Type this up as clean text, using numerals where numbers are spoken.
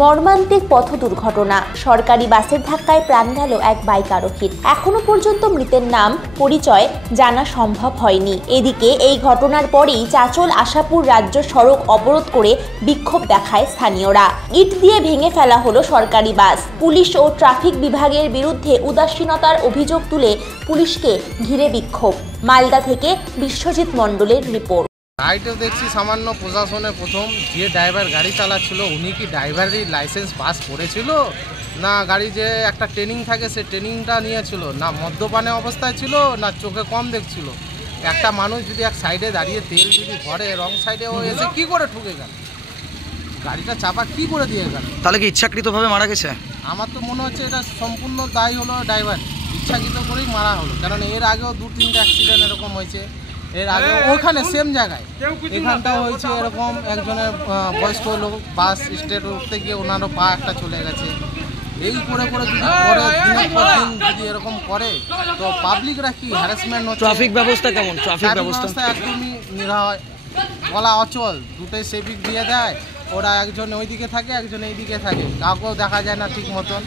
মর্মান্তিক পথ দুর্ঘটনা, সরকারি বাসের ধাক্কায় প্রাণ গেল এক বাইক আরোহীর। এখনো পর্যন্ত মৃতের নাম পরিচয় জানা সম্ভব হয়নি। এদিকে এই ঘটনার পরেই চাচল আশাপুর রাজ্য সড়ক অবরোধ করে বিক্ষোভ দেখায় স্থানীয়রা। ইট দিয়ে ভেঙে ফেলা হলো সরকারি বাস। পুলিশ ও ট্রাফিক বিভাগের বিরুদ্ধে উদাসীনতার অভিযোগ তুলে পুলিশকে ঘিরে বিক্ষোভ। মালদা থেকে বিশ্বজিৎ মণ্ডলের রিপোর্ট। রাইটও দেখছি সামান্য প্রশাসনের প্রথম যে ড্রাইভার গাড়ি চালাচ্ছিল উনি কি ড্রাইভারের লাইসেন্স পাস করেছিল, না গাড়ি যে একটা ট্রেনিং থাকে সে ট্রেনিংটা নিয়েছিল, না মদ্যপানে অবস্থায় ছিল, না চোখে কম দেখছিল। একটা মানুষ যদি এক সাইডে দাঁড়িয়ে তেল যদি ভরে রং সাইডে ও এসে কি করে ঠুকে গেল, গাড়িটা চাপা কি করে দিয়ে গেল? তাহলে কি ইচ্ছাকৃতভাবে মারা গেছে? আমার তো মনে হচ্ছে এটা সম্পূর্ণ দায়ী হলো ড্রাইভার, ইচ্ছাকৃত করেই মারা হলো। কারণ এর আগেও 2-3টা অ্যাক্সিডেন্ট এরকম হয়েছে, এর আগে ওখানে সেম জায়গায়, এখানটাও হয়েছে এরকম। একজনের বয়স্ক লোক বাস স্টেট উঠতে গিয়ে ওনারও পা একটা চলে গেছে। এই করে করে যদি করে দিনের পর দিন যদি এরকম করে তো পাবলিকরা কি হ্যারাসমেন্ট হচ্ছে। ট্রাফিক ব্যবস্থা কেমন? ট্রাফিক ব্যবস্থা একদমই নিরায়, বলা অচল, দুটোই সেভিক দিয়ে দেয়। ওরা একজন ওইদিকে থাকে, একজন এইদিকে থাকে, কাউকেও দেখা যায় না ঠিক মতন।